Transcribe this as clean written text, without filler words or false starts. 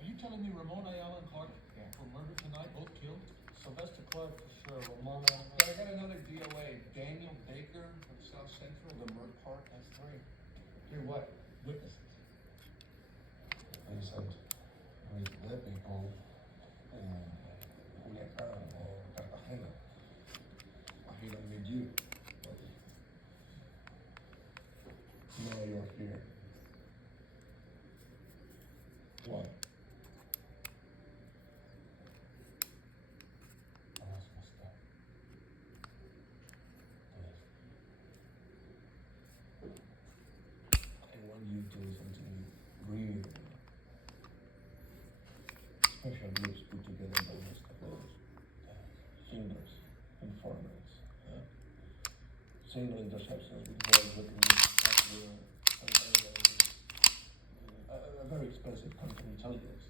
Are you telling me Ramona Ayala and Clark Yeah. were murdered tonight, both killed? Sylvester Clark for sure, Ramona. But I got another DOA, Daniel Baker from South Central, the Merck Park, that's three. Three what? Witnesses. They said with the people in Culiacán or Cartagena. I don't meet you. But now you're here. Why? I was messed up. I want you to listen to me really. Special groups put together by Mr. Flores, singers, informants, single interceptions with boys looking at a very expensive counterintelligence.